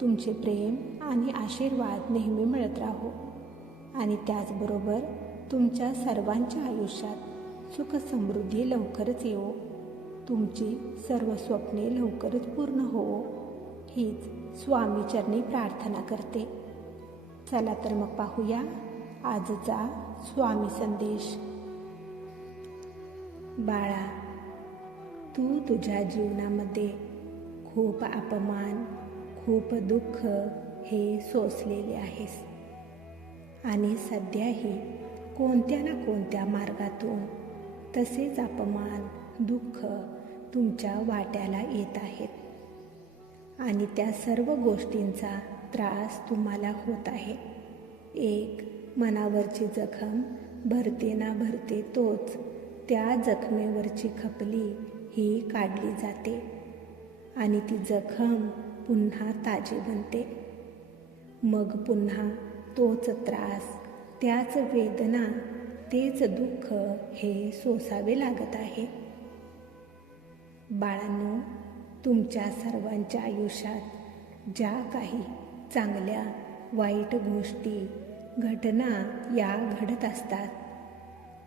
तुमचे प्रेम आणि आशीर्वाद नेहमी मिळत राहो. आणि त्याचबरोबर तुमच्या सर्वांच्या आयुष्यात सुख समृद्धी लवकरच येवो. तुमची सर्व स्वप्ने लवकरच पूर्ण होवो. हीच स्वामीचरणी प्रार्थना करते. चला तर मग पाहूया आजचा स्वामी संदेश. बाळा तू तुझ्या जीवनामध्ये खूप अपमान खूप दुःख हे सोसलेले आहेस. आणि सध्याही कोणत्या ना कोणत्या मार्गातून तसेच अपमान दुःख तुमच्या वाट्याला येत आहेत. आणि त्या सर्व गोष्टींचा त्रास तुम्हाला होत आहे. एक मनावरची जखम भरते ना भरते तोच त्या जखमेवरची खपली ही काढली जाते. आणि ती जखम पुन्हा ताजी बनते. मग पुन्हा तोच त्रास त्याच वेदना तेच दुःख हे सोसावे लागत आहे. बाळांनो तुमच्या सर्वांच्या आयुष्यात ज्या काही चांगल्या वाईट गोष्टी घटना या घडत असतात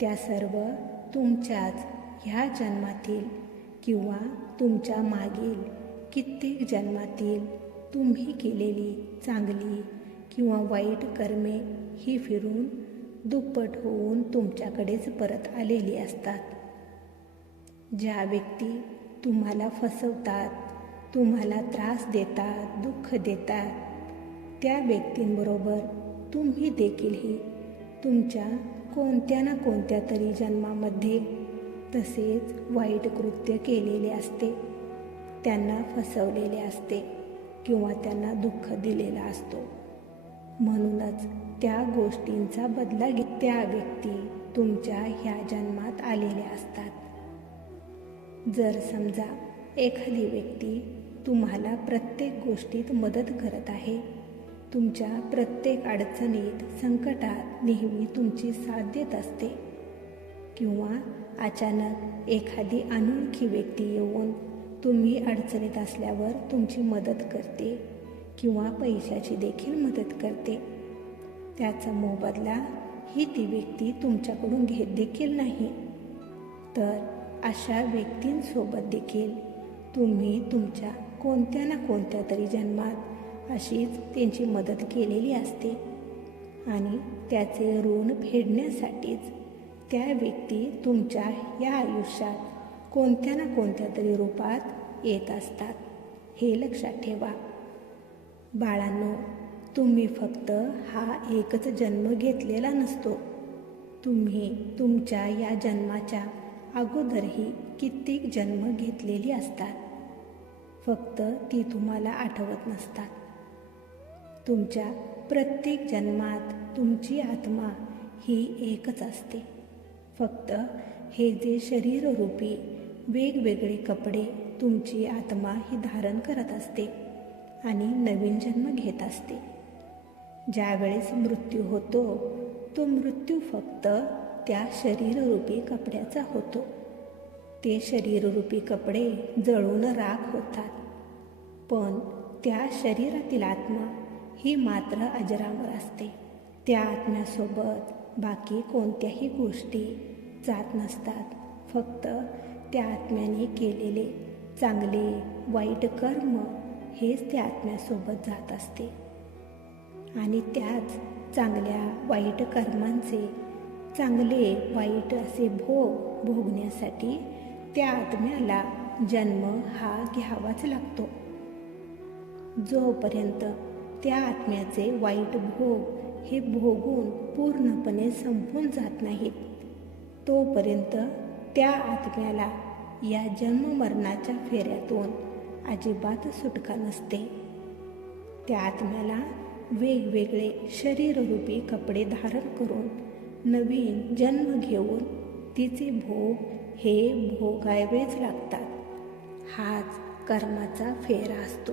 त्या सर्व तुमच्याच ह्या जन्मातील किंवा तुमच्या मागील कित्येक जन्मातील तुम्ही केलेली चांगली किंवा वाईट कर्मे ही फिरून दुप्पट होऊन तुमच्याकडेच परत आलेली असतात. ज्या व्यक्ती तुम्हाला फसवतात तुम्हाला त्रास देतात दुःख देतात त्या व्यक्तींबरोबर तुम्ही देखीलही तुमच्या कोणत्या ना कोणत्या तरी जन्मामध्ये तसेच वाईट कृत्य केलेले असते. त्यांना फसवलेले असते किंवा त्यांना दुःख दिलेला असतो. म्हणूनच त्या गोष्टींचा बदला घेत त्या व्यक्ती तुमच्या ह्या जन्मात आलेल्या असतात. जर समजा एखादी व्यक्ती तुम्हाला प्रत्येक गोष्टीत मदत करत आहे तुमच्या प्रत्येक अडचणीत संकटात नेहमी तुमची साथ देत असते. किंवा अचानक एखादी अनोळखी व्यक्ती येऊन तुम्ही अडचणीत असल्यावर तुमची मदत करते किंवा पैशाची देखील मदत करते. त्याचा मोबदला ही ती व्यक्ती तुमच्याकडून घेत देखील नाही. तर अशा व्यक्तींसोबत देखील तुम्ही तुमच्या कोणत्या ना कोणत्या तरी जन्मात अशीच त्यांची मदत केलेली असते. आणि त्याचे ऋण फेडण्यासाठीच त्या व्यक्ती तुमच्या या आयुष्यात कोणत्या ना कोणत्या तरी रूपात येत असतात हे लक्षात ठेवा. बाळांनो तुम्ही फक्त हा एकच जन्म घेतलेला नसतो. तुम्ही तुमच्या या जन्माच्या अगोदरही कित्येक जन्म घेतलेली असतात. फक्त ती तुम्हाला आठवत नसतात. तुमच्या प्रत्येक जन्मात तुमची आत्मा ही एकच असते. फक्त हे जे शरीररूपी वेगवेगळे कपडे तुमची आत्मा ही धारण करत असते आणि नवीन जन्म घेत असते. ज्यावेळेस मृत्यू होतो तो मृत्यू फक्त त्या शरीररूपी कपड्याचा होतो. ते शरीररूपी कपडे जळून राख होतात. पण त्या शरीरातील आत्मा ही मात्र अजरामर असते. त्या आत्म्यासोबत बाकी कोणत्याही गोष्टी जात नसतात. फक्त त्या आत्म्याने केलेले चांगले वाईट कर्म हेच त्या आत्म्यासोबत जात असते. आणि त्याच चांगल्या वाईट कर्मांचे चांगले वाईट असे भोग भोगण्यासाठी त्या आत्म्याला जन्म हा घ्यावाच लागतो. जोपर्यंत त्या आत्म्याचे वाईट भोग हे भोगून पूर्णपणे संपून जात नाहीत तोपर्यंत त्या आत्म्याला या जन्ममरणाच्या फेऱ्यातून अजिबात सुटका नसते. त्या आत्म्याला वेगवेगळे शरीररूपी कपडे धारण करून नवीन जन्म घेऊन तिचे भोग हे भोगावेच लागतात. हाच कर्माचा फेरा असतो.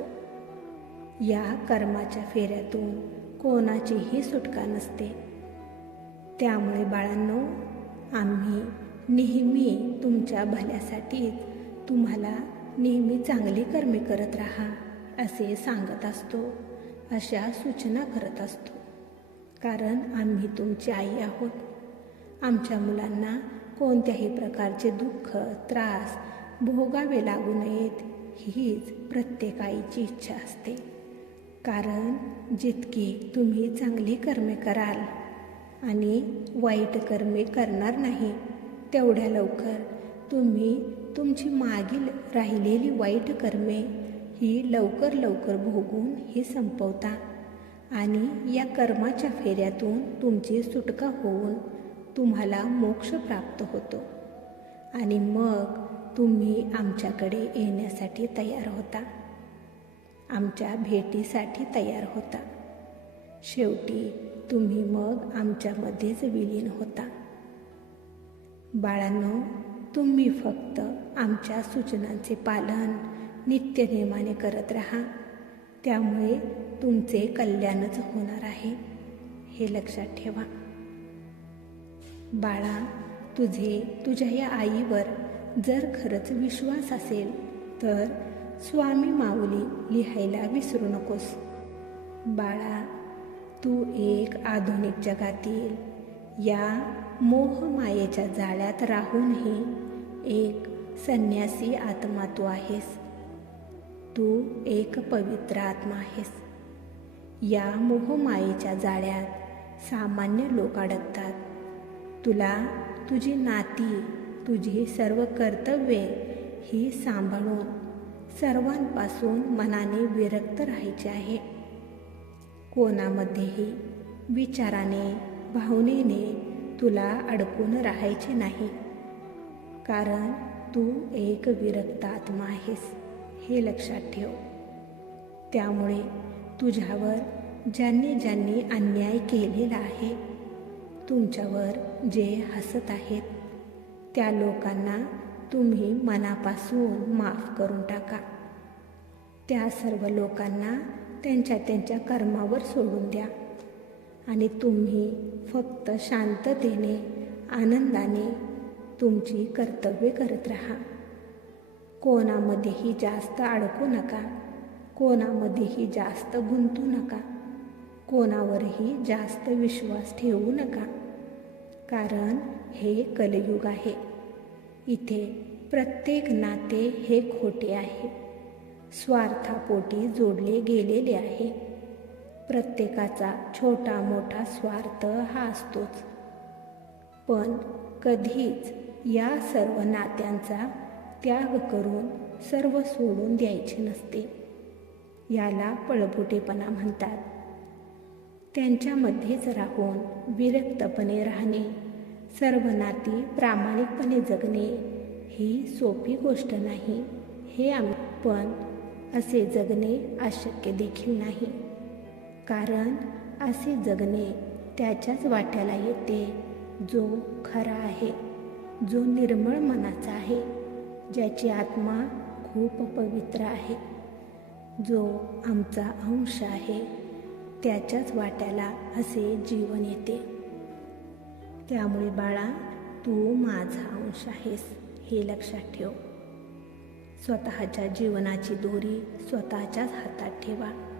या कर्माच्या फेऱ्यातून कोणाचीही सुटका नसते. त्यामुळे बाळांनो आम्ही नेहमी तुमच्या भल्यासाठीच तुम्हाला नेहमी चांगली कर्मे करत राहा असे सांगत असतो अशा सूचना करत असतो. कारण आम्ही तुमची आई आहोत. आमच्या मुलांना कोणत्याही प्रकारचे दुःख त्रास भोगावे लागू नयेत हीच प्रत्येक आईची इच्छा असते. कारण जितकी तुम्ही चांगली कर्मे कराल आणि वाईट कर्मे करणार नाही तेवढ्या लवकर. तुम्ही तुमची मागील राहिलेली वाईट कर्मे ही लवकर लवकर भोगून ही संपवता आणि या कर्माच्या फेऱ्यातून तुमची सुटका होऊन तुम्हाला मोक्ष प्राप्त होतो. आणि मग तुम्ही आमच्याकडे येण्यासाठी तयार होता. आमच्या भेटीसाठी तयार होता. शेवटी तुम्ही मग आमच्यामध्येच विलीन होता. बाळांनो तुम्ही फक्त आमच्या सूचनांचे पालन नित्यनियमाने करत राहा. त्यामुळे तुमचे कल्याणच होणार आहे. हे लक्षात ठेवा. बाळा तुझे तुझ्या या आईवर जर खरंच विश्वास असेल तर स्वामी माऊली लिहायला विसरू नकोस. बाळा तू एक आधुनिक जगातील या मोहमायेच्या जाळ्यात राहूनही एक संन्यासी आत्मा तू आहेस. तू एक पवित्र आत्मा आहेस. या मोहमायेच्या जाळ्यात सामान्य लोक अडकतात. तुला तुझी नाती तुझी सर्व कर्तव्ये ही सांभाळून सर्वांपासून मनाने विरक्त राहायचे आहे. कोणामध्येही विचाराने भावनेने तुला अडकून राहायचे नाही. कारण तू एक विरक्त आत्मा आहेस हे लक्षात ठेव. त्यामुळे तुझ्यावर ज्यांनी ज्यांनी अन्याय केलेला आहे तुमच्यावर जे हसत आहेत त्या लोकांना तुम्ही मनापासून माफ करून टाका. त्या सर्व लोकांना त्यांच्या त्यांच्या कर्मावर सोडून द्या. आणि तुम्ही फक्त शांततेने आनंदाने तुमची कर्तव्ये करत राहा. कोणामध्येही जास्त अडकू नका. कोणामध्येही जास्त गुंतू नका. कोणावरही जास्त विश्वास ठेवू नका. कारण हे कलयुग आहे. इथे प्रत्येक नाते हे खोटे आहे. स्वार्थापोटी जोडले गेलेले आहे. प्रत्येकाचा छोटा मोठा स्वार्थ हा असतोच. पण कधीच या सर्व नात्यांचा त्याग करून सर्व सोडून द्यायचे नसते. याला पळपुटेपणा म्हणतात. त्यांच्यामध्येच राहून विरक्तपणे राहणे सर्व नाती प्रामाणिकपणे जगणे ही सोपी गोष्ट नाही हे आम्ही पण असे जगणे अशक्य देखील नाही. कारण असे जगणे त्याच्याच वाट्याला येते जो खरा आहे जो निर्मळ मनाचा आहे ज्याची आत्मा खूप पवित्र आहे. जो आमचा अंश आहे त्याच्याच वाट्याला असे जीवन येते. त्यामुळे बाळा तू माझा अंश आहेस हे लक्षात ठेव. स्वतःच्या जीवनाची दोरी स्वतःच्याच हातात ठेवा.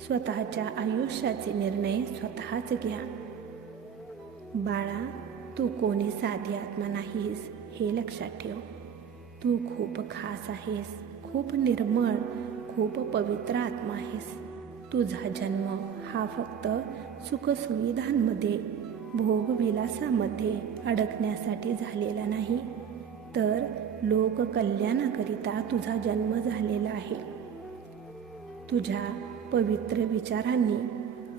स्वतःच्या आयुष्याचे निर्णय स्वतःच घ्या. बाळा तू कोणी साधी आत्मा नाहीस हे लक्षात ठेव. तू खूप खास आहेस खूप निर्मळ खूप पवित्र आत्मा आहेस. तुझा जन्म हा फक्त सुखसुविधांमध्ये भोगविलासामध्ये अडकण्यासाठी झालेला नाही तर लोककल्याणाकरिता तुझा जन्म झालेला आहे. तुझ्या पवित्र विचारांनी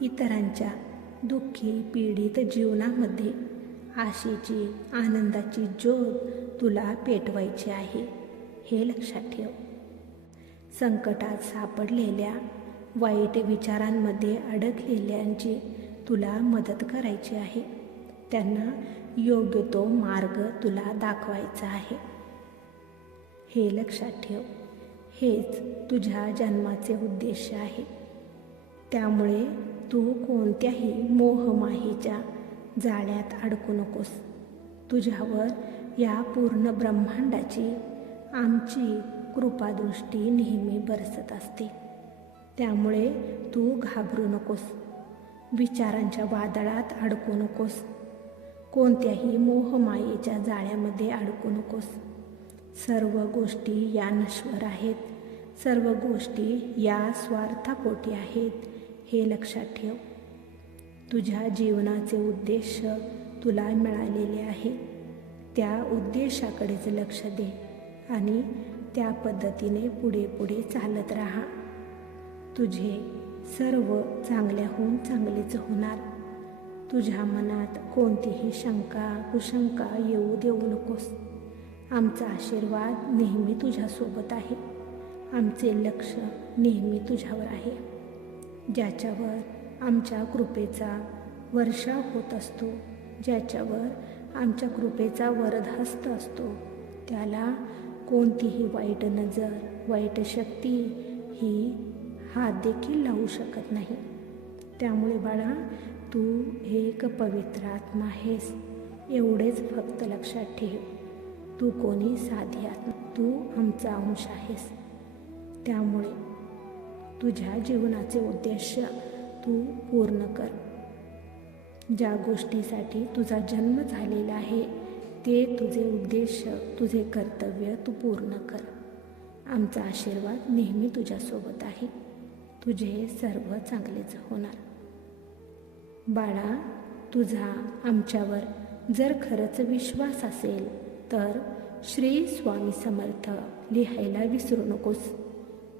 इतरांच्या दुःखी पीडित जीवनामध्ये आशेची आनंदाची ज्योत तुला पेटवायची आहे हे लक्षात ठेव. संकटात सापडलेल्या वाईट विचारांमध्ये अडकलेल्यांची तुला मदत करायची आहे. त्यांना योग्य तो मार्ग तुला दाखवायचा आहे. हे लक्षात ठेव. हेच तुझ्या जन्माचे उद्देश आहे. त्यामुळे तू कोणत्याही मोहमाहीच्या जाळ्यात अडकू नकोस. तुझ्यावर या पूर्ण ब्रह्मांडाची आमची कृपादृष्टी नेहमी बरसत असते. त्यामुळे तू घाबरू नकोस. विचारांच्या वादळात अडकू नकोस. कोणत्याही मोहमायेच्या जाळ्यामध्ये अडकू नकोस. सर्व गोष्टी या नश्वर आहेत. सर्व गोष्टी या स्वार्थापोटी आहेत. हे लक्षात ठेव. तुझ्या जीवनाचे उद्देश तुला मिळालेले आहे. त्या उद्देशाकडेच लक्ष दे आणि त्या पद्धतीने पुढे पुढे चालत राहा. तुझे सर्व चांगल्याहून चांगलेच होणार. तुझ्या मनात कोणतीही शंका कुशंका येऊ देऊ नकोस. आमचा आशीर्वाद नेहमी तुझ्यासोबत आहे. आमचे लक्ष नेहमी तुझ्यावर आहे. ज्याच्यावर आमच्या कृपेचा वर्षा होत असतो ज्याच्यावर आमच्या कृपेचा वरदहस्त असतो त्याला कोणतीही वाईट नजर वाईट शक्ती ही हात देखील लावू शकत नाही. त्यामुळे बाळा तू एक पवित्र आत्मा आहेस एवढेच फक्त लक्षात ठेव. तू कोणी साधी आत्मा तू आमचा अंश आहेस. त्यामुळे तुझ्या जीवनाचे उद्देश तू पूर्ण कर. ज्या गोष्टीसाठी तुझा जन्म झालेला आहे ते तुझे उद्देश तुझे कर्तव्य तू पूर्ण कर. आमचा आशीर्वाद नेहमी तुझ्यासोबत आहे. तुझे सर्व चांगलेच होणार. बाळा तुझा आमच्यावर जर खरंच विश्वास असेल तर श्री स्वामी समर्थ लिहायला विसरू नकोस.